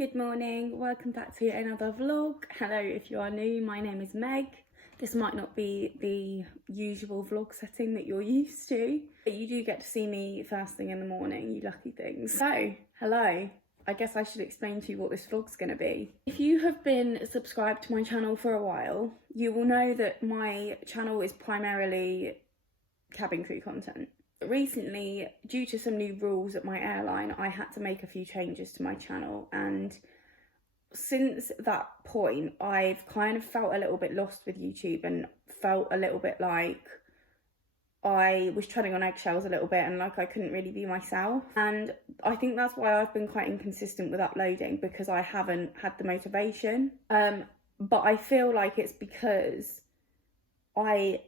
Good morning, welcome back to another vlog. Hello if you are new, my name is Meg. This might not be the usual vlog setting that you're used to, but you do get to see me first thing in the morning, you lucky things. So, hello. I guess I should explain to you what this vlog's going to be. If you have been subscribed to my channel for a while, you will know that my channel is primarily cabin crew content. Recently, due to some new rules at my airline, I had to make a few changes to my channel, and since that point I've kind of felt a little bit lost with YouTube and felt a little bit like I was treading on eggshells a little bit and like I couldn't really be myself. And I think that's why I've been quite inconsistent with uploading, because I haven't had the motivation. But I feel like it's because I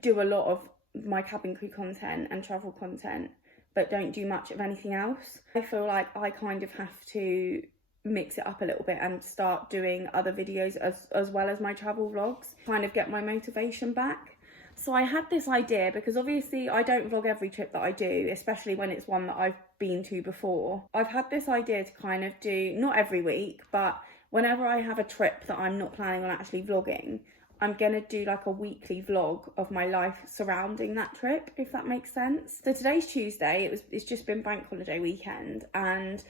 do a lot of my cabin crew content and travel content but don't do much of anything else. I feel like I kind of have to mix it up a little bit and start doing other videos as well as my travel vlogs, kind of get my motivation back. So I had this idea, because obviously I don't vlog every trip that I do, especially when it's one that I've been to before. I've had this idea to kind of do, not every week, but whenever I have a trip that I'm not planning on actually vlogging, I'm gonna do like a weekly vlog of my life surrounding that trip, if that makes sense. So today's Tuesday, it's just been bank holiday weekend, and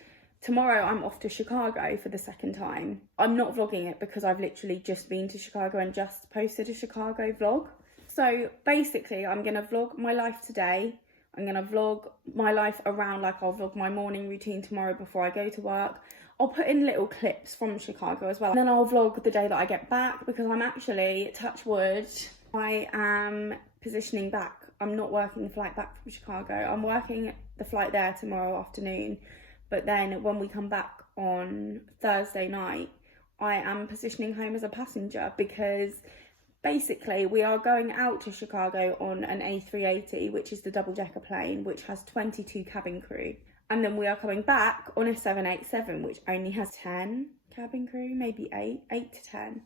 tomorrow I'm off to Chicago for the second time. I'm not vlogging it because I've literally just been to Chicago and just posted a Chicago vlog. So basically I'm gonna vlog my life today. I'm gonna vlog my life around, like I'll vlog my morning routine tomorrow before I go to work. I'll put in little clips from Chicago as well. And then I'll vlog the day that I get back, because I'm actually, touch wood, I am positioning back. I'm not working the flight back from Chicago. I'm working the flight there tomorrow afternoon. But then when we come back on Thursday night, I am positioning home as a passenger, because basically we are going out to Chicago on an A380, which is the double-decker plane, which has 22 cabin crew. And then we are coming back on a 787, which only has 10 cabin crew, maybe 8 to 10.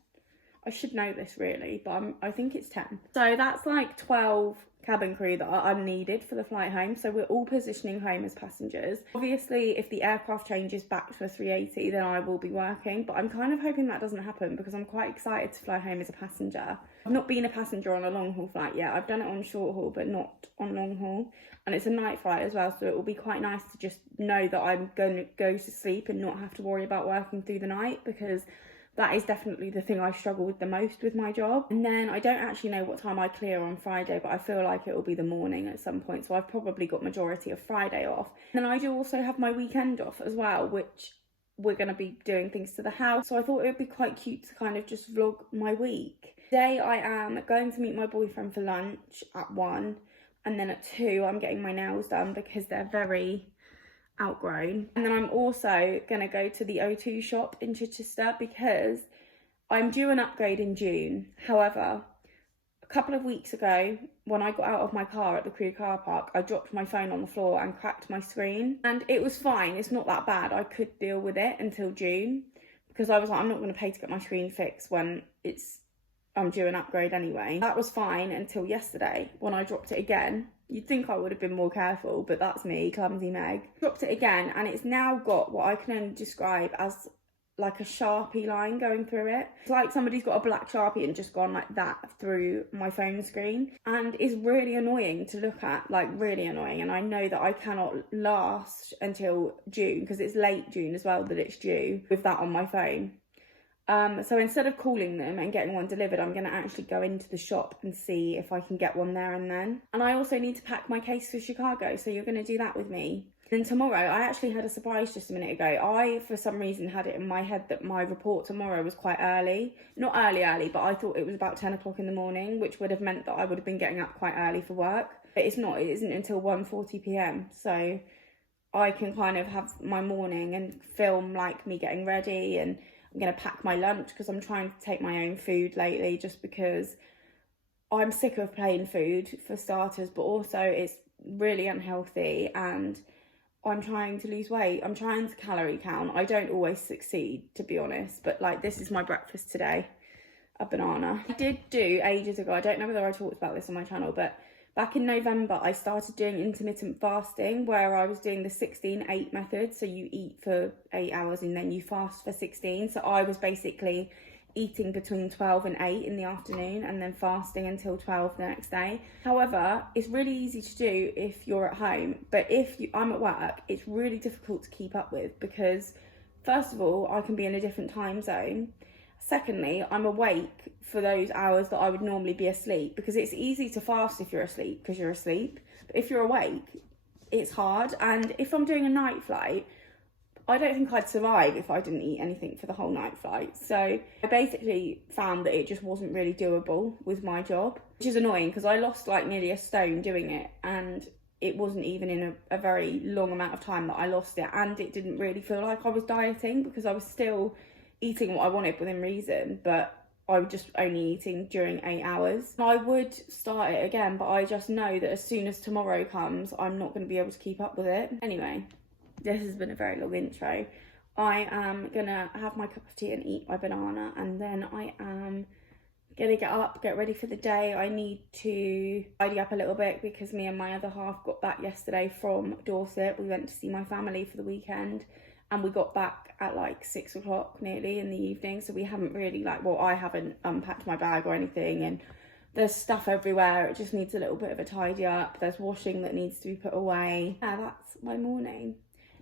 I should know this really, but I think it's 10. So that's like 12 cabin crew that are unneeded for the flight home. So we're all positioning home as passengers. Obviously, if the aircraft changes back to a 380, then I will be working. But I'm kind of hoping that doesn't happen, because I'm quite excited to fly home as a passenger. I've not been a passenger on a long haul flight yet. I've done it on short haul, but not on long haul. And it's a night flight as well, so it will be quite nice to just know that I'm going to go to sleep and not have to worry about working through the night, because that is definitely the thing I struggle with the most with my job. And then I don't actually know what time I clear on Friday, but I feel like it will be the morning at some point, so I've probably got majority of Friday off. And then I do also have my weekend off as well, which we're going to be doing things to the house, so I thought it would be quite cute to kind of just vlog my week. Today I am going to meet my boyfriend for lunch at 1, and then at 2 I'm getting my nails done because they're very outgrown. And then I'm also going to go to the O2 shop in Chichester, because I'm due an upgrade in June. However, a couple of weeks ago, when I got out of my car at the crew car park, I dropped my phone on the floor and cracked my screen, and it was fine. It's not that bad. I could deal with it until June, because I was like, I'm not going to pay to get my screen fixed when I'm due an upgrade anyway. That was fine until yesterday when I dropped it again. You'd think I would have been more careful, but that's me, clumsy Meg. Dropped it again, and it's now got what I can only describe as like a Sharpie line going through it. It's like somebody's got a black Sharpie and just gone like that through my phone screen. And it's really annoying to look at, like really annoying. And I know that I cannot last until June, because it's late June as well that it's due, with that on my phone. So instead of calling them and getting one delivered, I'm going to actually go into the shop and see if I can get one there and then. And I also need to pack my case for Chicago, so you're going to do that with me. Then tomorrow, I actually had a surprise just a minute ago. I, for some reason, had it in my head that my report tomorrow was quite early. Not early, but I thought it was about 10 o'clock in the morning, which would have meant that I would have been getting up quite early for work. But it's not, it isn't until 1:40 p.m. So I can kind of have my morning and film like me getting ready, and I'm going to pack my lunch, because I'm trying to take my own food lately, just because I'm sick of plain food for starters, but also it's really unhealthy, and I'm trying to lose weight. I'm trying to calorie count. I don't always succeed, to be honest, but like this is my breakfast today, a banana. I did do ages ago, I don't know whether I talked about this on my channel, but Back in November, I started doing intermittent fasting, where I was doing the 16-8 method. So you eat for 8 hours and then you fast for 16. So I was basically eating between 12 and 8 in the afternoon and then fasting until 12 the next day. However, it's really easy to do if you're at home, but I'm at work, it's really difficult to keep up with, because first of all, I can be in a different time zone. Secondly, I'm awake for those hours that I would normally be asleep, because it's easy to fast if you're asleep because you're asleep, but if you're awake, it's hard. And if I'm doing a night flight, I don't think I'd survive if I didn't eat anything for the whole night flight. So I basically found that it just wasn't really doable with my job, which is annoying because I lost like nearly a stone doing it, and it wasn't even in a very long amount of time that I lost it, and it didn't really feel like I was dieting because I was still eating what I wanted within reason, but I was just only eating during 8 hours. I would start it again, but I just know that as soon as tomorrow comes, I'm not going to be able to keep up with it. Anyway, this has been a very long intro. I am gonna have my cup of tea and eat my banana, and then I am gonna get up, get ready for the day. I need to tidy up a little bit because me and my other half got back yesterday from Dorset. We went to see my family for the weekend, and we got back at like 6 o'clock nearly in the evening. So we haven't really I haven't unpacked my bag or anything, and there's stuff everywhere. It just needs a little bit of a tidy up. There's washing that needs to be put away. Yeah, that's my morning.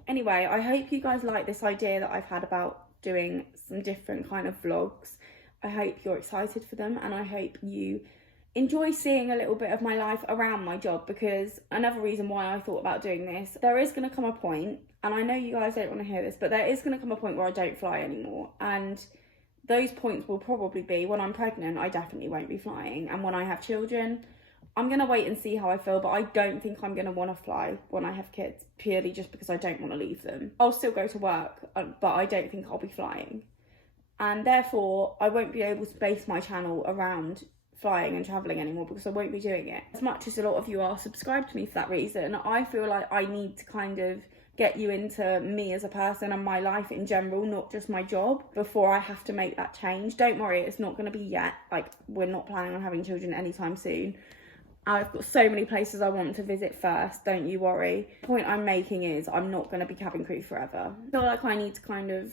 Anyway, I hope you guys like this idea that I've had about doing some different kind of vlogs. I hope you're excited for them, and I hope you enjoy seeing a little bit of my life around my job, because another reason why I thought about doing this, there is going to come a point, and I know you guys don't want to hear this, but there is going to come a point where I don't fly anymore, and those points will probably be when I'm pregnant. I definitely won't be flying, and when I have children, I'm going to wait and see how I feel, but I don't think I'm going to want to fly when I have kids, purely just because I don't want to leave them. I'll still go to work, but I don't think I'll be flying. And therefore, I won't be able to base my channel around flying and travelling anymore, because I won't be doing it. As much as a lot of you are subscribed to me for that reason, I feel like I need to kind of get you into me as a person and my life in general, not just my job, before I have to make that change. Don't worry, it's not going to be yet. Like, we're not planning on having children anytime soon. I've got so many places I want to visit first, don't you worry. The point I'm making is I'm not going to be cabin crew forever. I feel like I need to kind of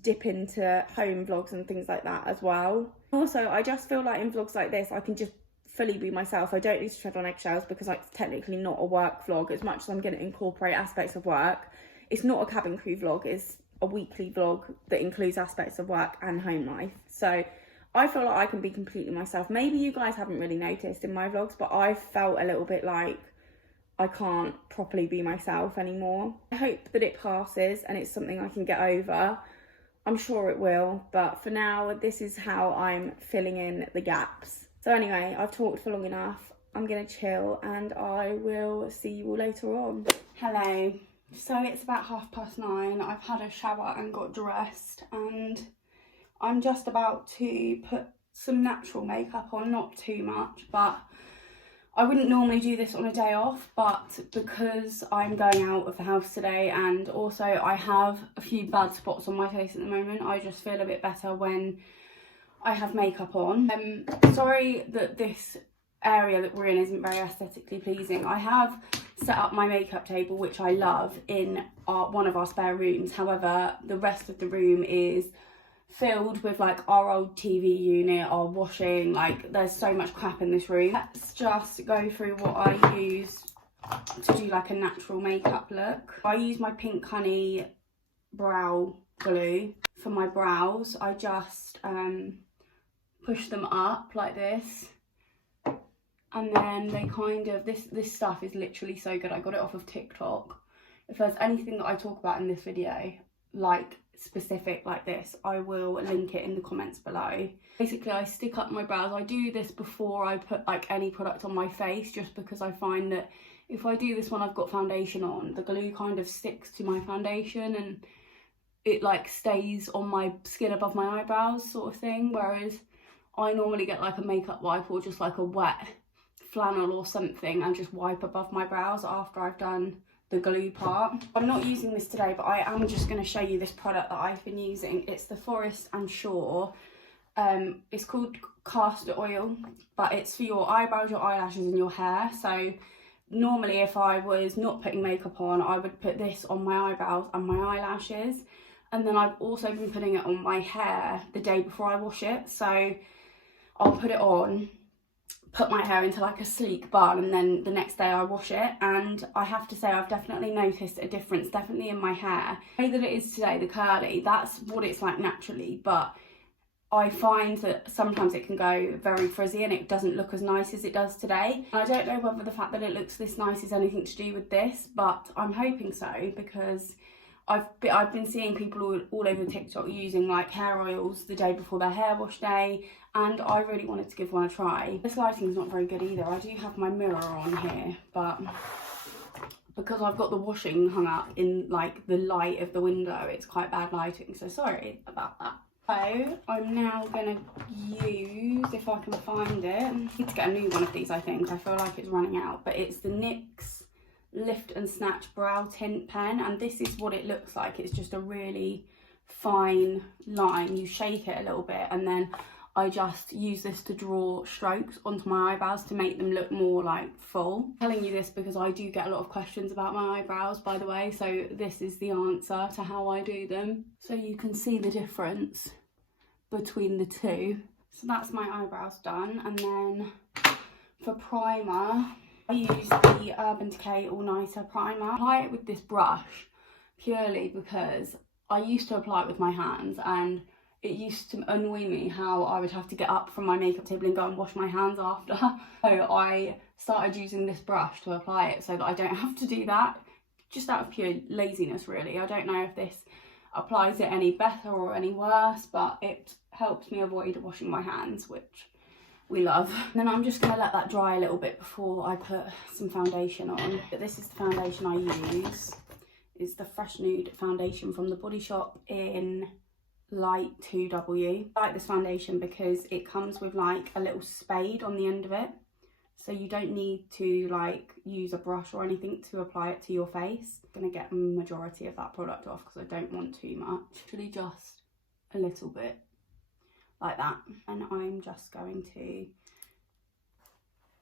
dip into home vlogs and things like that as well. Also, I just feel like in vlogs like this, I can just fully be myself. I don't need to tread on eggshells, because it's technically not a work vlog. As much as I'm going to incorporate aspects of work, it's not a cabin crew vlog. It's a weekly vlog that includes aspects of work and home life. So I feel like I can be completely myself. Maybe you guys haven't really noticed in my vlogs, but I felt a little bit like I can't properly be myself anymore. I hope that it passes and it's something I can get over. I'm sure it will, but for now, this is how I'm filling in the gaps. So anyway, I've talked for long enough. I'm gonna chill, and I will see you all later on. Hello. So it's about 9:30. I've had a shower and got dressed, and I'm just about to put some natural makeup on, not too much, but I wouldn't normally do this on a day off, but because I'm going out of the house today, and also I have a few bad spots on my face at the moment, I just feel a bit better when I have makeup on. Sorry that this area that we're in isn't very aesthetically pleasing. I have set up my makeup table, which I love, in one of our spare rooms. However, the rest of the room is filled with like our old TV unit, our washing, like there's so much crap in this room. Let's just go through what I use to do like a natural makeup look. I use my Pink Honey brow glue for my brows. I just push them up like this, and then they kind of, this stuff is literally so good. I got it off of TikTok. If there's anything that I talk about in this video, like specific like this, I will link it in the comments below. Basically, I stick up my brows. I do this before I put like any product on my face, just because I find that if I do this when I've got foundation on, the glue kind of sticks to my foundation and it like stays on my skin above my eyebrows sort of thing, whereas I normally get like a makeup wipe or just like a wet flannel or something and just wipe above my brows after I've done the glue part. I'm not using this today, but I am just going to show you this product that I've been using. It's the Forest and Shore It's called castor oil, but it's for your eyebrows, your eyelashes and your hair. So normally if I was not putting makeup on, I would put this on my eyebrows and my eyelashes. And then I've also been putting it on my hair the day before I wash it. So I'll put it on, put my hair into like a sleek bun, and then the next day I wash it. And I have to say I've definitely noticed a difference, definitely in my hair. The way that it is today, the curly, that's what it's like naturally, but I find that sometimes it can go very frizzy and it doesn't look as nice as it does today. And I don't know whether the fact that it looks this nice is anything to do with this, but I'm hoping so, because I've been seeing people all over TikTok using like hair oils the day before their hair wash day, and I really wanted to give one a try. This lighting's not very good either. I do have my mirror on here, but because I've got the washing hung up in like the light of the window, it's quite bad lighting, so sorry about that. So I'm now gonna use, if I can find it, I need to get a new one of these, I think. I feel like it's running out, but it's the NYX Lift and Snatch Brow Tint Pen, and this is what it looks like. It's just a really fine line. You shake it a little bit, and then I just use this to draw strokes onto my eyebrows to make them look more like full. I'm telling you this because I do get a lot of questions about my eyebrows, by the way, so this is the answer to how I do them. So you can see the difference between the two. So that's my eyebrows done, and then for primer, I use the Urban Decay All Nighter Primer. I apply it with this brush purely because I used to apply it with my hands, and it used to annoy me how I would have to get up from my makeup table and go and wash my hands after. So I started using this brush to apply it so that I don't have to do that, just out of pure laziness really. I don't know if this applies it any better or any worse, but it helps me avoid washing my hands, which we love. And then I'm just gonna let that dry a little bit before I put some foundation on. But this is the foundation I use. It's the Fresh Nude foundation from the Body Shop in Light 2W. I like this foundation because it comes with like a little spade on the end of it, so you don't need to like use a brush or anything to apply it to your face. I'm gonna get a majority of that product off because I don't want too much, actually just a little bit like that, and I'm just going to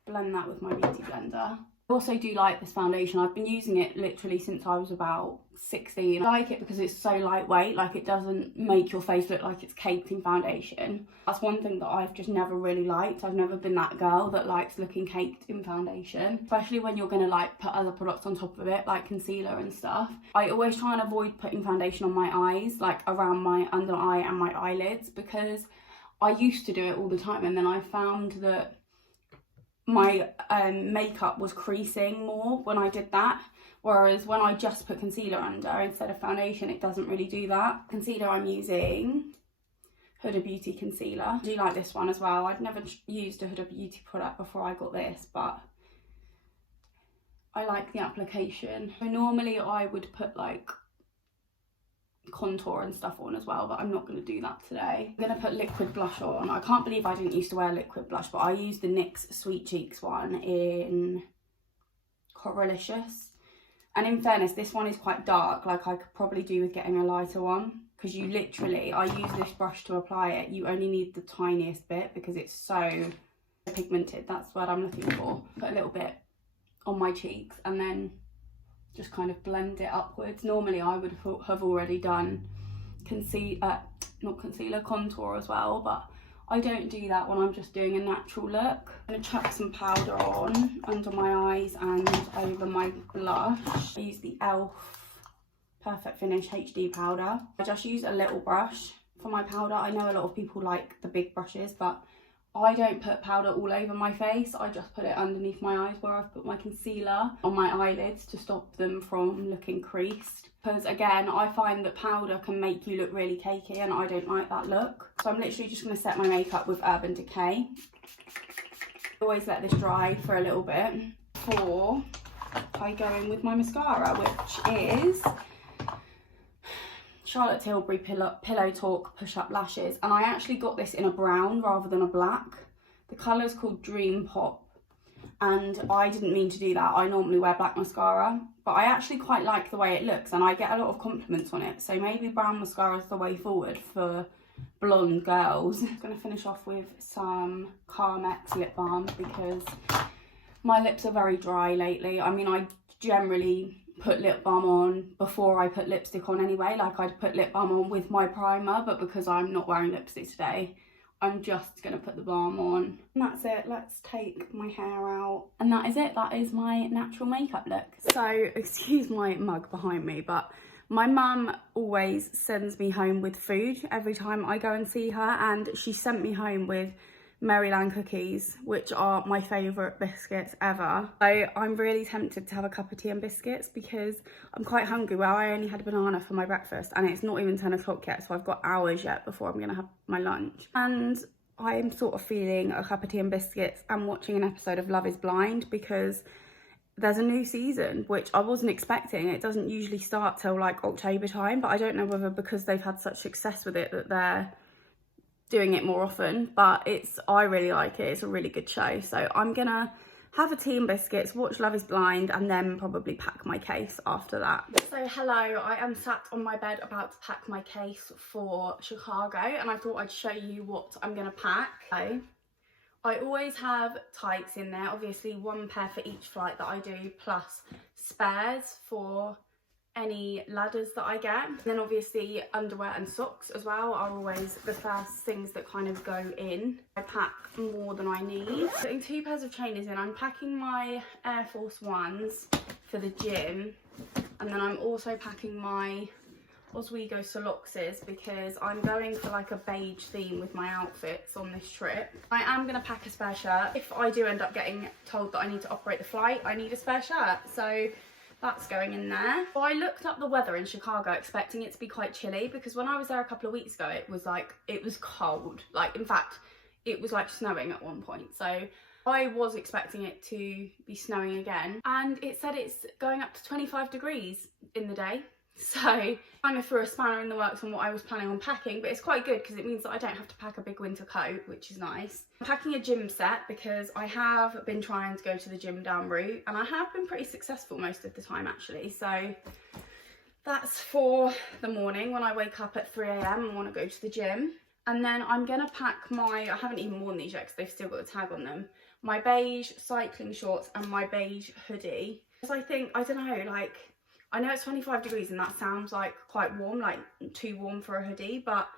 blend that with my beauty blender. I also do like this foundation. I've been using it literally since I was about 16. I like it because it's so lightweight, like it doesn't make your face look like it's caked in foundation. That's one thing that I've just never really liked. I've never been that girl that likes looking caked in foundation, especially when you're gonna like put other products on top of it, like concealer and stuff. I always try and avoid putting foundation on my eyes, like around my under eye and my eyelids, because I used to do it all the time, and then I found that my makeup was creasing more when I did that, whereas when I just put concealer under instead of foundation, it doesn't really do that. Concealer I'm using Huda Beauty concealer. I do like this one as well. I'd never used a Huda Beauty product before I got this, but I like the application. So normally I would put like contour and stuff on as well, but I'm not going to do that today. I'm going to put liquid blush on. I can't believe I didn't used to wear liquid blush, but I used the NYX Sweet Cheeks one in Coralicious, and in fairness this one is quite dark. Like I could probably do with getting a lighter one, because you literally, I use this brush to apply it, you only need the tiniest bit because it's so pigmented. That's what I'm looking for. Put a little bit on my cheeks and then just kind of blend it upwards. Normally I would have already done contour as well, but I don't do that when I'm just doing a natural look. I'm going to chuck some powder on under my eyes and over my blush. I use the e.l.f. Perfect Finish HD powder. I just use a little brush for my powder. I know a lot of people like the big brushes, but I don't put powder all over my face. I just put it underneath my eyes where I've put my concealer, on my eyelids to stop them from looking creased. Because again, I find that powder can make you look really cakey and I don't like that look. So I'm literally just going to set my makeup with Urban Decay. Always let this dry for a little bit before I go in with my mascara, which is Charlotte Tilbury Pillow Talk Push Up Lashes, and I actually got this in a brown rather than a black. The colour is called Dream Pop, and I didn't mean to do that. I normally wear black mascara, but I actually quite like the way it looks and I get a lot of compliments on it, so maybe brown mascara is the way forward for blonde girls. I'm gonna finish off with some Carmex lip balm because my lips are very dry lately. I mean, I generally put lip balm on before I put lipstick on anyway. Like, I'd put lip balm on with my primer, but because I'm not wearing lipstick today, I'm just gonna put the balm on. And that's it. Let's take my hair out. And that is it. That is my natural makeup look. So, excuse my mug behind me, but my mum always sends me home with food every time I go and see her, and she sent me home with Maryland cookies, which are my favourite biscuits ever. So I'm really tempted to have a cup of tea and biscuits because I'm quite hungry. Well, I only had a banana for my breakfast and it's not even 10 o'clock yet, so I've got hours yet before I'm going to have my lunch. And I'm sort of feeling a cup of tea and biscuits and watching an episode of Love is Blind because there's a new season, which I wasn't expecting. It doesn't usually start till like October time, but I don't know whether because they've had such success with it that they're doing it more often, but I really like it. It's a really good show. So I'm gonna have a tea and biscuits, watch Love is Blind, and then probably pack my case after that. So hello, I am sat on my bed about to pack my case for Chicago, and I thought I'd show you what I'm gonna pack. So I always have tights in there, obviously one pair for each flight that I do, plus spares for any ladders that I get. And then obviously underwear and socks as well are always the first things that kind of go in. I pack more than I need. Putting 2 pairs of trainers in, I'm packing my Air Force Ones for the gym, and then I'm also packing my Oswego Soloxes because I'm going for like a beige theme with my outfits on this trip. I am going to pack a spare shirt. If I do end up getting told that I need to operate the flight, I need a spare shirt, so that's going in there. So I looked up the weather in Chicago expecting it to be quite chilly because when I was there a couple of weeks ago, it was cold. Like, in fact, it was like snowing at one point. So I was expecting it to be snowing again. And it said it's going up to 25 degrees in the day. So kind of threw a spanner in the works on what I was planning on packing, but it's quite good because it means that I don't have to pack a big winter coat, which is nice. I'm packing a gym set because I have been trying to go to the gym down route and I have been pretty successful most of the time actually. So that's for the morning when I wake up at 3 AM and want to go to the gym. And then I'm going to pack I haven't even worn these yet because they've still got a tag on them, my beige cycling shorts and my beige hoodie. Because I think, I don't know, like, I know it's 25 degrees and that sounds like quite warm, like too warm for a hoodie, but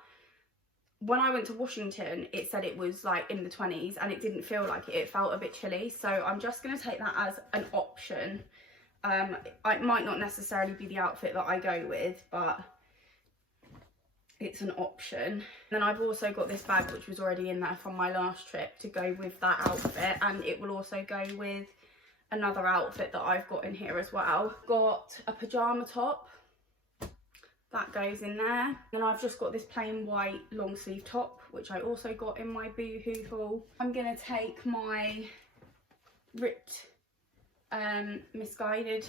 when I went to Washington, it said it was like in the 20s and it didn't feel like it. It felt a bit chilly. So I'm just going to take that as an option. It might not necessarily be the outfit that I go with, but it's an option. And then I've also got this bag, which was already in there from my last trip, to go with that outfit. And it will also go with another outfit that I've got in here as well. Got a pajama top that goes in there. Then I've just got this plain white long sleeve top, which I also got in my Boohoo haul. I'm gonna take my ripped misguided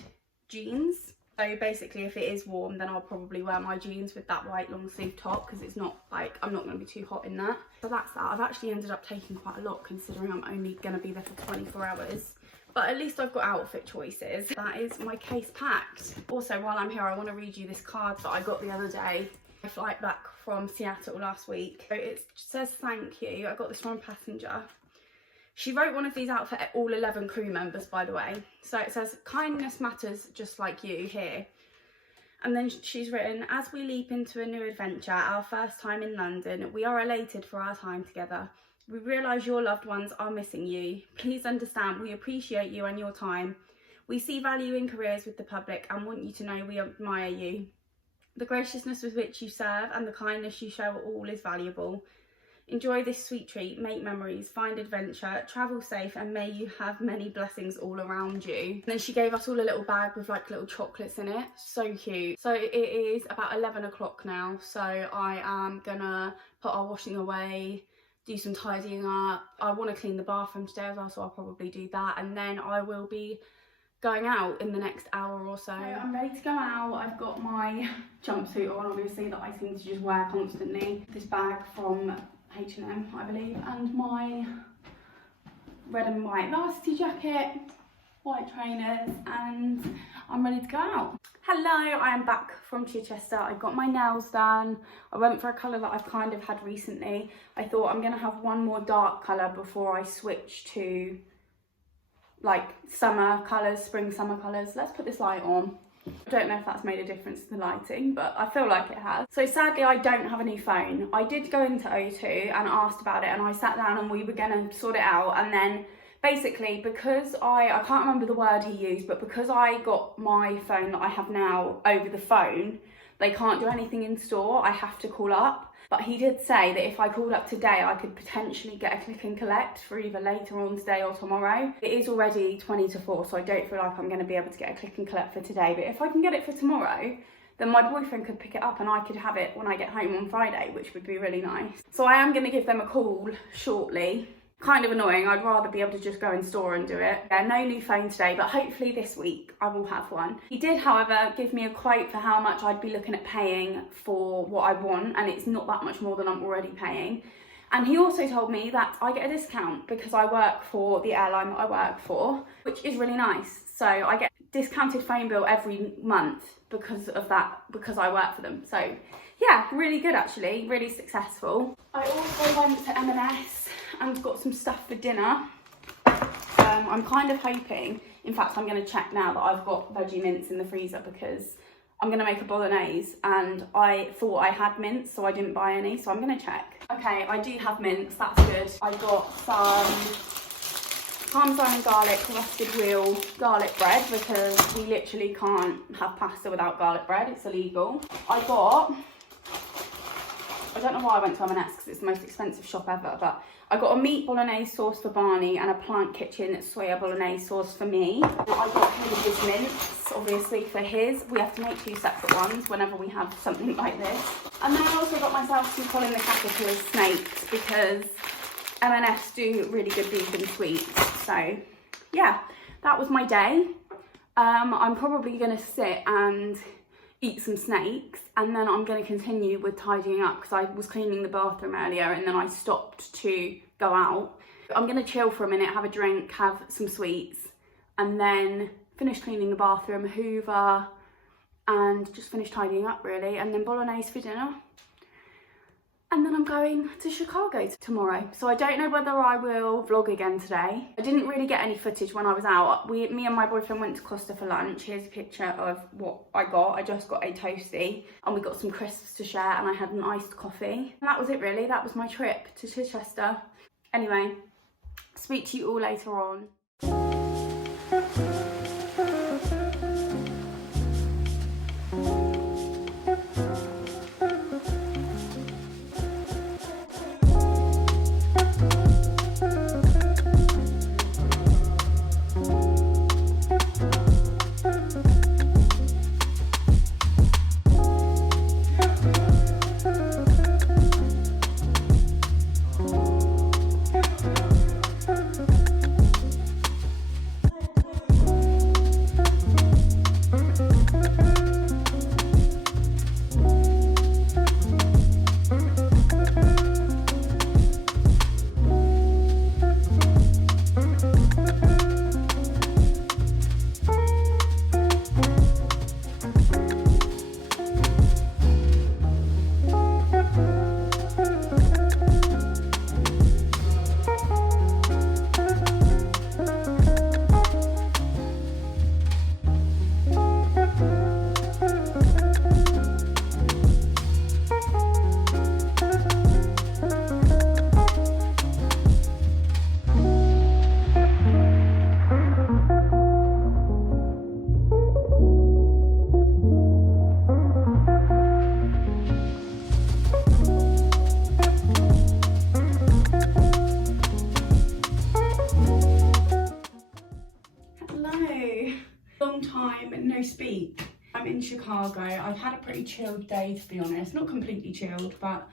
jeans. So basically, if it is warm, then I'll probably wear my jeans with that white long sleeve top because it's not like, I'm not going to be too hot in that. So that's that. I've actually ended up taking quite a lot considering I'm only going to be there for 24 hours. But at least I've got outfit choices. That is my case packed. Also, while I'm here, I want to read you this card that I got the other day. My flight back from Seattle last week. So it says thank you. I got this from a passenger. She wrote one of these out for all 11 crew members, by the way. So it says, kindness matters just like you here. And then she's written, as we leap into a new adventure, our first time in London, we are elated for our time together. We realise your loved ones are missing you. Please understand, we appreciate you and your time. We see value in careers with the public and want you to know we admire you. The graciousness with which you serve and the kindness you show all is valuable. Enjoy this sweet treat, make memories, find adventure, travel safe, and may you have many blessings all around you. And then she gave us all a little bag with like little chocolates in it. So cute. So it is about 11 o'clock now. So I am gonna put our washing away, do some tidying up. I want to clean the bathroom today as well, so I'll probably do that. And then I will be going out in the next hour or so. I'm ready to go out. I've got my jumpsuit on, obviously, that I seem to just wear constantly. This bag from H&M, I believe, and my red and white varsity jacket, white trainers, and I'm ready to go out. Hello, I am back from Chichester. I got my nails done. I went for a colour that I've kind of had recently. I thought I'm going to have one more dark colour before I switch to like summer colours, spring summer colours. Let's put this light on. I don't know if that's made a difference to the lighting, but I feel like it has. So sadly, I don't have a new phone. I did go into O2 and asked about it, and I sat down and we were going to sort it out, and then basically, because I can't remember the word he used, but because I got my phone that I have now over the phone, they can't do anything in store. I have to call up. But he did say that if I called up today, I could potentially get a click and collect for either later on today or tomorrow. It is already 20 to 4, so I don't feel like I'm going to be able to get a click and collect for today. But if I can get it for tomorrow, then my boyfriend could pick it up and I could have it when I get home on Friday, which would be really nice. So I am going to give them a call shortly. Kind of annoying, I'd rather be able to just go in store and do it. Yeah, no new phone today, but hopefully this week I will have one. He did, however, give me a quote for how much I'd be looking at paying for what I want, and it's not that much more than I'm already paying. And he also told me that I get a discount because I work for the airline that I work for, which is really nice. So I get a discounted phone bill every month because of that, because I work for them. So yeah, really good actually, really successful. I also went to M&S and got some stuff for dinner. I'm kind of hoping, in fact I'm going to check now that I've got veggie mince in the freezer because I'm going to make a bolognese and I thought I had mince so I didn't buy any, so I'm going to check. Okay, I do have mince, that's good. I got some parmesan and garlic rusted wheel garlic bread because we literally can't have pasta without garlic bread, it's illegal. I don't know why I went to M&S because it's the most expensive shop ever, but I got a meat bolognese sauce for Barney and a Plant Kitchen soya bolognese sauce for me. I got him his mince, obviously for his. We have to make 2 separate ones whenever we have something like this. And then I also got myself some Colin the Caterpillar snakes because M&S do really good vegan sweets. So yeah, that was my day. I'm probably going to sit and eat some snakes and then I'm going to continue with tidying up because I was cleaning the bathroom earlier and then I stopped to go out. I'm going to chill for a minute, have a drink, have some sweets and then finish cleaning the bathroom, hoover and just finish tidying up really, and then bolognese for dinner. And then I'm going to Chicago tomorrow. So I don't know whether I will vlog again today. I didn't really get any footage when I was out. Me and my boyfriend went to Costa for lunch. Here's a picture of what I got. I just got a toastie and we got some crisps to share and I had an iced coffee. And that was it really. That was my trip to Chichester. Anyway, speak to you all later on. No speak. I'm in Chicago. I've had a pretty chilled day to be honest. Not completely chilled, but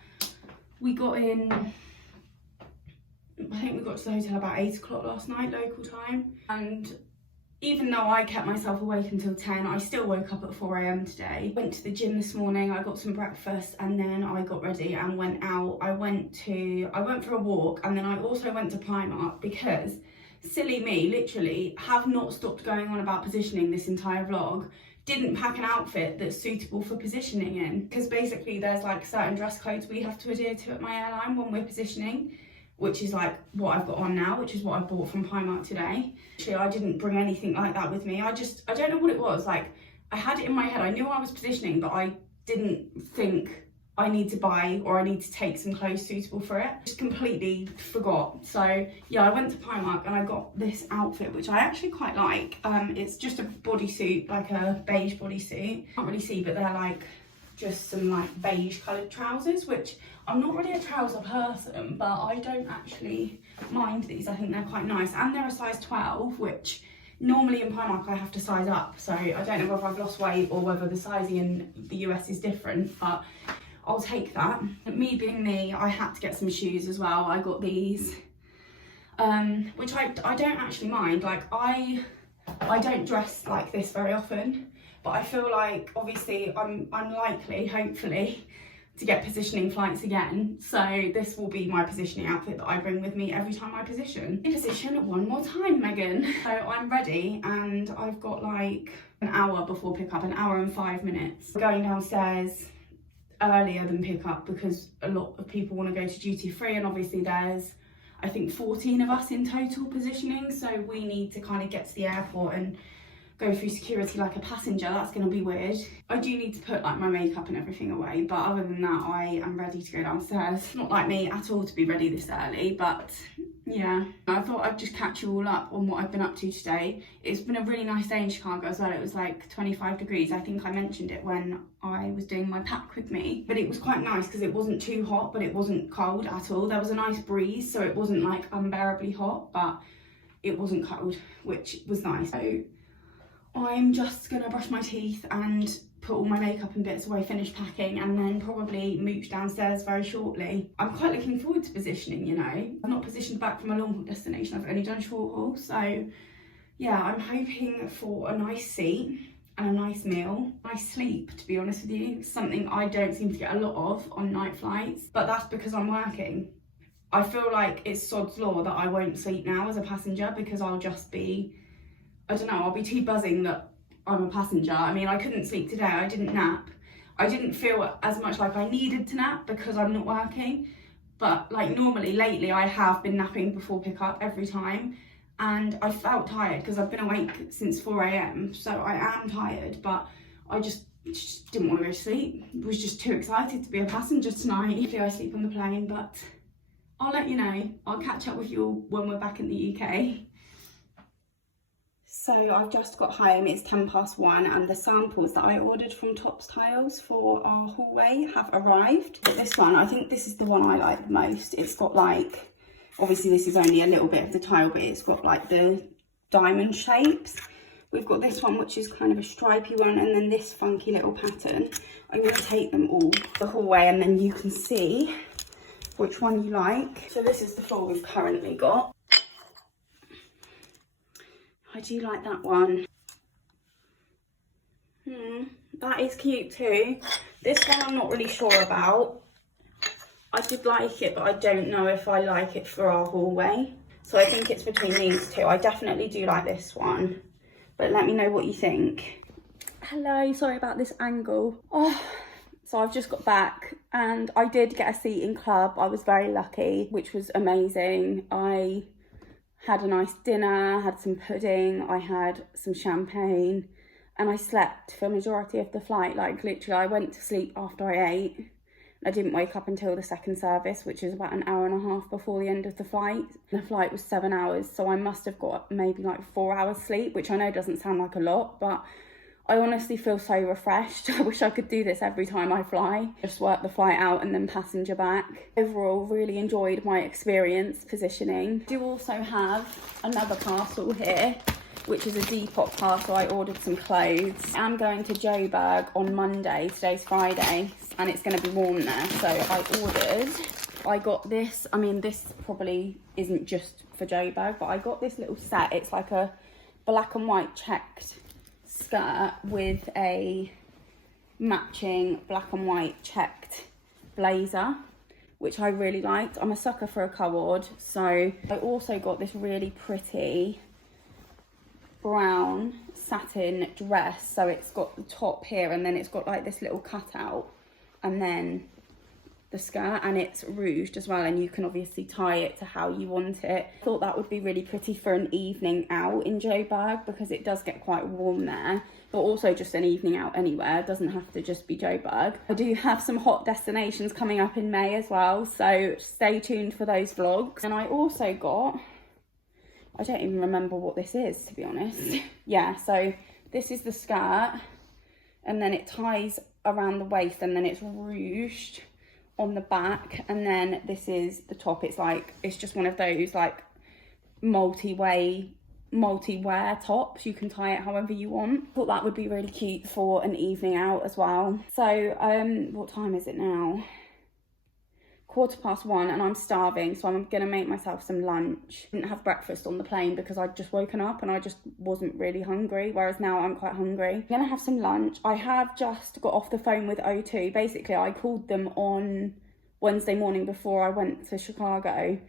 we got in, I think we got to the hotel about 8 o'clock last night local time, and even though I kept myself awake until 10, I still woke up at 4 AM today. Went to the gym this morning, I got some breakfast and then I got ready and went out. I went for a walk and then I also went to Primark because silly me, literally have not stopped going on about positioning this entire vlog. didn't pack an outfit that's suitable for positioning in, because basically there's like certain dress codes we have to adhere to at my airline when we're positioning, which is like what I've got on now, which is what I bought from Primark today. Actually, I didn't bring anything like that with me. I don't know what it was, like I had it in my head, I knew I was positioning, but I didn't think I need to buy or I need to take some clothes suitable for it. Just completely forgot. So yeah, I went to Primark and I got this outfit, which I actually quite like. It's just a bodysuit, like a beige bodysuit. Can't really see, but they're like just some like beige coloured trousers, which I'm not really a trouser person, but I don't actually mind these. I think they're quite nice, and they're a size 12, which normally in Primark I have to size up. So I don't know whether I've lost weight or whether the sizing in the US is different, but I'll take that. Me being me, I had to get some shoes as well. I got these, which I don't actually mind. Like I don't dress like this very often, but I feel like obviously I'm unlikely, hopefully, to get positioning flights again. So this will be my positioning outfit that I bring with me every time I position. Position one more time, Megan. So I'm ready and I've got like an hour before pickup, an hour and 5 minutes. We're going downstairs earlier than pickup because a lot of people want to go to duty free, and obviously there's I think 14 of us in total positioning, so we need to kind of get to the airport and go through security like a passenger. That's going to be weird. I do need to put like my makeup and everything away, but other than that I am ready to go downstairs. Not like me at all to be ready this early, but yeah, I thought I'd just catch you all up on what I've been up to today. It's been a really nice day in Chicago as well. It was like 25 degrees. I think I mentioned it when I was doing my pack with me, but it was quite nice because it wasn't too hot, but it wasn't cold at all. There was a nice breeze, so it wasn't like unbearably hot, but it wasn't cold, which was nice. So I'm just gonna brush my teeth and put all my makeup and bits away, finish packing, and then probably mooch downstairs very shortly. I'm quite looking forward to positioning, you know. I've not positioned back from a long haul destination, I've only done short haul, so yeah, I'm hoping for a nice seat and a nice meal. Nice sleep, to be honest with you, something I don't seem to get a lot of on night flights, but that's because I'm working. I feel like it's sod's law that I won't sleep now as a passenger because I'll just be, I don't know, I'll be too buzzing that I'm a passenger. I mean, I couldn't sleep today, I didn't nap. I didn't feel as much like I needed to nap because I'm not working. But like normally, lately, I have been napping before pickup every time. And I felt tired because I've been awake since 4 AM. So I am tired, but I just didn't want to go to sleep. I was just too excited to be a passenger tonight. Usually I sleep on the plane, but I'll let you know. I'll catch up with you all when we're back in the UK. So I've just got home, it's 1:10 and the samples that I ordered from Tops Tiles for our hallway have arrived. But this one, I think this is the one I like the most. It's got like, obviously this is only a little bit of the tile, but it's got like the diamond shapes. We've got this one, which is kind of a stripy one, and then this funky little pattern. I'm going to take them all the hallway and then you can see which one you like. So this is the floor we've currently got. I do like that one. That is cute too. This one I'm not really sure about. I did like it, but I don't know if I like it for our hallway. So I think it's between these two. I definitely do like this one, but let me know what you think. Hello, sorry about this angle. So I've just got back and I did get a seat in club. I was very lucky, which was amazing. I had a nice dinner, had some pudding, I had some champagne, and I slept for a majority of the flight. Like literally I went to sleep after I ate. I didn't wake up until the second service, which is about an hour and a half before the end of the flight. The flight was 7 hours, so I must have got maybe like 4 hours sleep, which I know doesn't sound like a lot, but I honestly feel so refreshed. I wish I could do this every time I fly. Just work the flight out and then passenger back. Overall, really enjoyed my experience positioning. I do also have another parcel here, which is a Depop parcel. I ordered some clothes. I'm going to Joburg on Monday. Today's Friday, and it's going to be warm there. So I got this. I mean, this probably isn't just for Joburg, but I got this little set. It's like a black and white checked skirt with a matching black and white checked blazer, which I really liked. I'm a sucker for a co-ord, so I also got this really pretty brown satin dress, so it's got the top here and then it's got like this little cutout and then the skirt, and it's ruched as well, and you can obviously tie it to how you want it. I thought that would be really pretty for an evening out in Joburg because it does get quite warm there, but also just an evening out anywhere. It doesn't have to just be Joburg. I do have some hot destinations coming up in May as well, so stay tuned for those vlogs. And I also got, I don't even remember what this is, to be honest. Yeah, so this is the skirt, and then it ties around the waist, and then it's ruched on the back, and then this is the top. It's like, it's just one of those like multi-wear tops. You can tie it however you want. Thought that would be really cute for an evening out as well. So what time is it now? 1:15, and I'm starving, so I'm gonna make myself some lunch. Didn't have breakfast on the plane because I'd just woken up and I just wasn't really hungry, whereas now I'm quite hungry. I'm gonna have some lunch. I have just got off the phone with O2. Basically, I called them on Wednesday morning before I went to Chicago,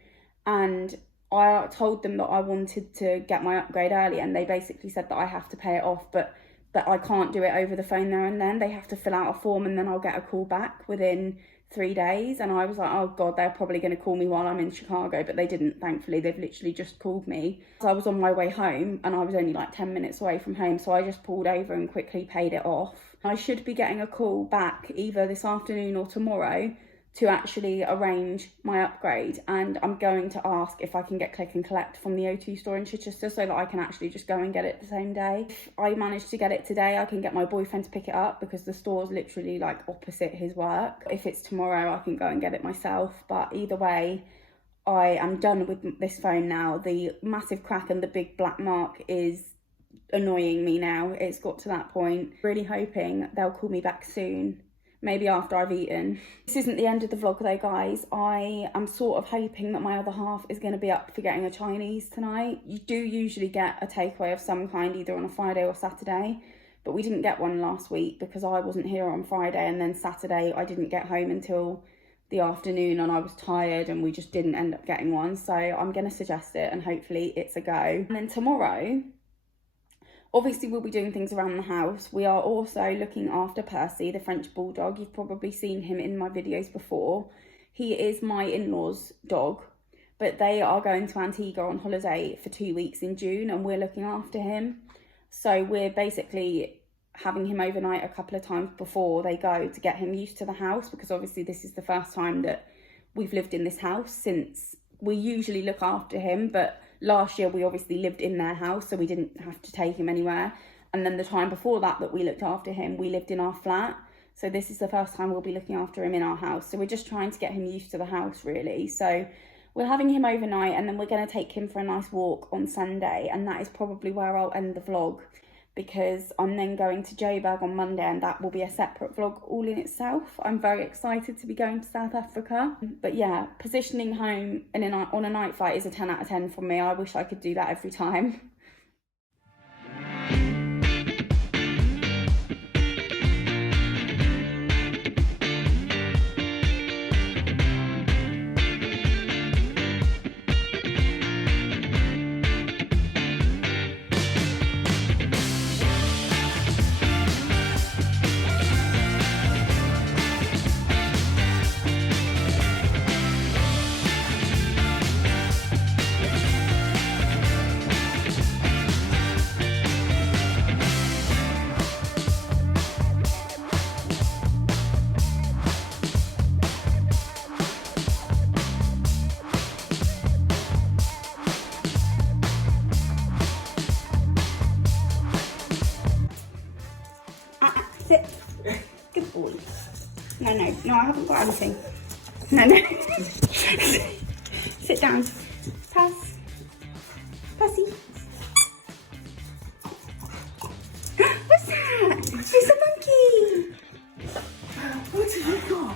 and I told them that I wanted to get my upgrade early, and they basically said that I have to pay it off, but that I can't do it over the phone there and then. They have to fill out a form and then I'll get a call back within 3 days. And I was like, oh God, they're probably going to call me while I'm in Chicago, but they didn't, thankfully. They've literally just called me. So I was on my way home and I was only like 10 minutes away from home, so I just pulled over and quickly paid it off. I should be getting a call back either this afternoon or tomorrow to actually arrange my upgrade, and I'm going to ask if I can get click and collect from the O2 store in Chichester so that I can actually just go and get it the same day. If I manage to get it today, I can get my boyfriend to pick it up because the store's literally like opposite his work. If it's tomorrow, I can go and get it myself, but either way, I am done with this phone now. The massive crack and the big black mark is annoying me now. It's got to that point. Really hoping they'll call me back soon. Maybe after I've eaten. This isn't the end of the vlog though, guys. I am sort of hoping that my other half is going to be up for getting a Chinese tonight. You do usually get a takeaway of some kind either on a Friday or Saturday, but we didn't get one last week because I wasn't here on Friday, and then Saturday I didn't get home until the afternoon and I was tired and we just didn't end up getting one. So I'm going to suggest it and hopefully it's a go. And then tomorrow, obviously, we'll be doing things around the house. We are also looking after Percy, the French bulldog. You've probably seen him in my videos before. He is my in-laws' dog, but they are going to Antigua on holiday for 2 weeks in June, and we're looking after him. So we're basically having him overnight a couple of times before they go to get him used to the house, because obviously this is the first time that we've lived in this house since we usually look after him, but last year we obviously lived in their house, so we didn't have to take him anywhere. And then the time before that we looked after him, we lived in our flat. So this is the first time we'll be looking after him in our house. So we're just trying to get him used to the house, really. So we're having him overnight, and then we're going to take him for a nice walk on Sunday. And that is probably where I'll end the vlog, because I'm then going to Joburg on Monday, and that will be a separate vlog all in itself. I'm very excited to be going to South Africa. But yeah, positioning home on a night flight is a 10 out of 10 from me. I wish I could do that every time. Sit. Good boy. No, I haven't got anything. No. Sit down. Pass. Pussy. What's that? It's a monkey. What have you got?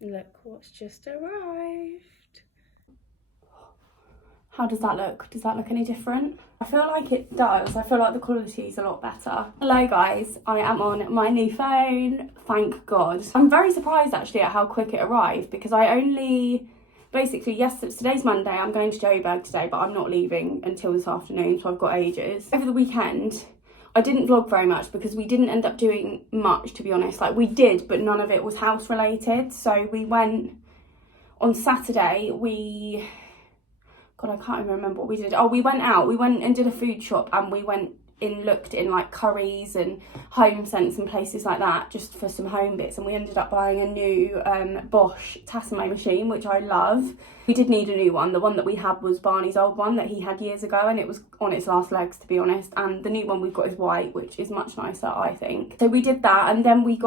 Look what's just arrived. How does that look? Does that look any different? I feel like it does. I feel like the quality is a lot better. Hello guys, I am on my new phone, thank God. I'm very surprised actually at how quick it arrived, because I only, basically, today's Monday, I'm going to Joburg today, but I'm not leaving until this afternoon, so I've got ages. Over the weekend, I didn't vlog very much because we didn't end up doing much, to be honest. Like, we did, but none of it was house related. So we went, on Saturday, God, I can't even remember what we did. Oh, we went out. We went and did a food shop, and we looked in like Currys and Home Sense and places like that, just for some home bits. And we ended up buying a new Bosch Tassimo machine, which I love. We did need a new one. The one that we had was Barney's old one that he had years ago, and it was on its last legs, to be honest. And the new one we've got is white, which is much nicer, I think. So we did that, and then we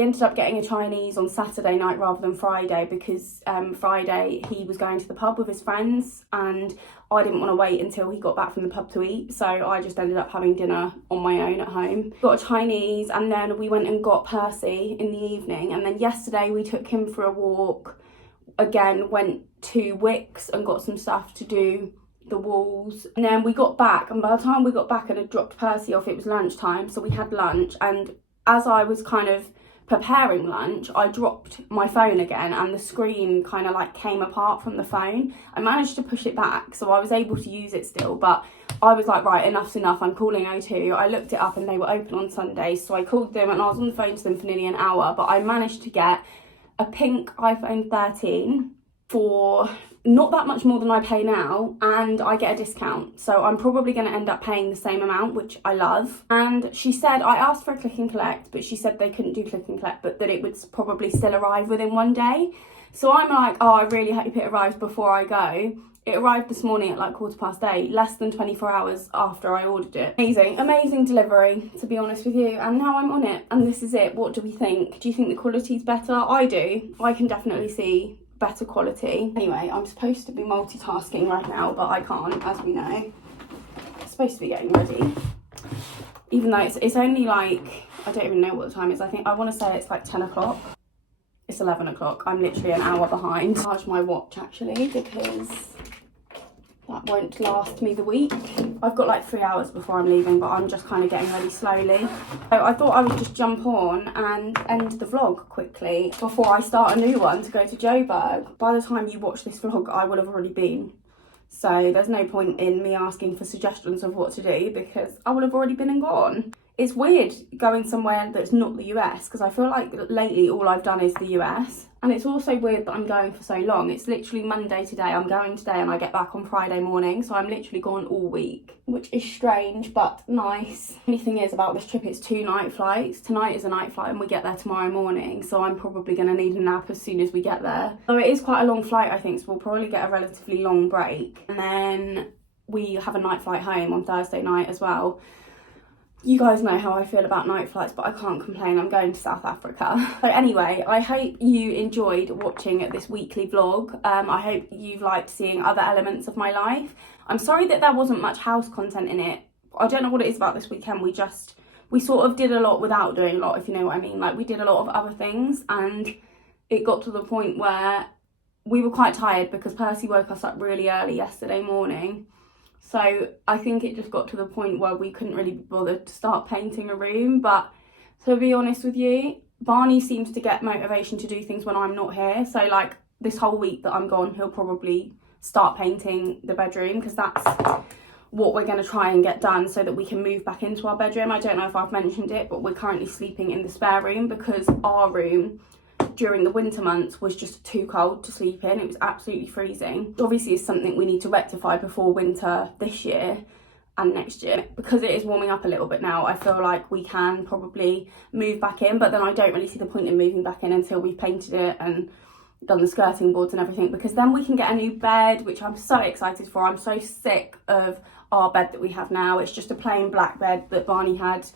ended up getting a Chinese on Saturday night rather than Friday, because Friday he was going to the pub with his friends, and I didn't want to wait until he got back from the pub to eat, so I just ended up having dinner on my own at home. Got a Chinese, and then we went and got Percy in the evening, and then yesterday we took him for a walk. Again, went to Wickes and got some stuff to do the walls, and then we got back, and by the time we got back and had dropped Percy off, it was lunchtime, so we had lunch. And as I was kind of preparing lunch, I dropped my phone again, and the screen kind of like came apart from the phone. I managed to push it back, so I was able to use it still, but I was like, right, enough's enough, I'm calling O2. I looked it up and they were open on Sundays, so I called them and I was on the phone to them for nearly an hour, but I managed to get a pink iPhone 13 for not that much more than I pay now, and I get a discount, so I'm probably going to end up paying the same amount, which I love. And she said, I asked for a click and collect, but she said they couldn't do click and collect, but that it would probably still arrive within one day. So I'm like, oh, I really hope it arrives before I go. It arrived this morning at like 8:15, less than 24 hours after I ordered it. Amazing delivery, to be honest with you. And now I'm on it, and this is it. What do we think? Do you think the quality's better? I do. I can definitely see better quality. Anyway, I'm supposed to be multitasking right now, but I can't, as we know. I'm supposed to be getting ready. Even though it's only like, I don't even know what the time is. I want to say it's like 10 o'clock. It's 11 o'clock. I'm literally an hour behind. I'll charge my watch actually, because that won't last me the week. I've got like 3 hours before I'm leaving, but I'm just kind of getting ready slowly. So I thought I would just jump on and end the vlog quickly before I start a new one to go to Joburg. By the time you watch this vlog, I will have already been. So there's no point in me asking for suggestions of what to do, because I will have already been and gone. It's weird going somewhere that's not the US, because I feel like lately all I've done is the US. And it's also weird that I'm going for so long. It's literally Monday today. I'm going today and I get back on Friday morning. So I'm literally gone all week, which is strange, but nice. The only thing is about this trip, it's 2 night flights. Tonight is a night flight and we get there tomorrow morning. So I'm probably going to need a nap as soon as we get there. So it is quite a long flight, I think. So we'll probably get a relatively long break. And then we have a night flight home on Thursday night as well. You guys know how I feel about night flights, but I can't complain. I'm going to South Africa. So anyway, I hope you enjoyed watching this weekly vlog. I hope you've liked seeing other elements of my life. I'm sorry that there wasn't much house content in it. I don't know what it is about this weekend. We sort of did a lot without doing a lot, if you know what I mean. Like, we did a lot of other things, and it got to the point where we were quite tired because Percy woke us up really early yesterday morning. So I think it just got to the point where we couldn't really be bothered to start painting a room. But to be honest with you, Barney seems to get motivation to do things when I'm not here. So like this whole week that I'm gone, he'll probably start painting the bedroom, because that's what we're going to try and get done so that we can move back into our bedroom. I don't know if I've mentioned it, but we're currently sleeping in the spare room because our room during the winter months was just too cold to sleep in. It was absolutely freezing. Obviously it's something we need to rectify before winter this year and next year. Because it is warming up a little bit now, I feel like we can probably move back in, but then I don't really see the point in moving back in until we've painted it and done the skirting boards and everything, because then we can get a new bed, which I'm so excited for. I'm so sick of our bed that we have now. It's just a plain black bed that Barney had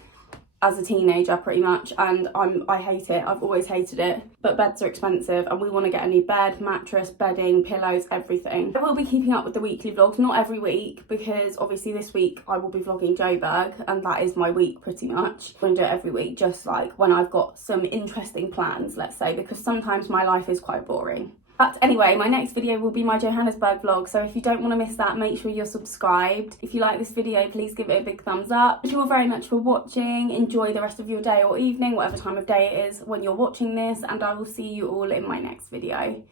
as a teenager pretty much, and I hate it. I've always hated it. But beds are expensive and we want to get a new bed, mattress, bedding, pillows, everything. I will be keeping up with the weekly vlogs, not every week, because obviously this week I will be vlogging Joburg and that is my week pretty much. I'm going to do it every week, just like when I've got some interesting plans, let's say, because sometimes my life is quite boring. But anyway, my next video will be my Johannesburg vlog, so if you don't want to miss that, make sure you're subscribed. If you like this video, please give it a big thumbs up. Thank you all very much for watching. Enjoy the rest of your day or evening, whatever time of day it is when you're watching this, and I will see you all in my next video.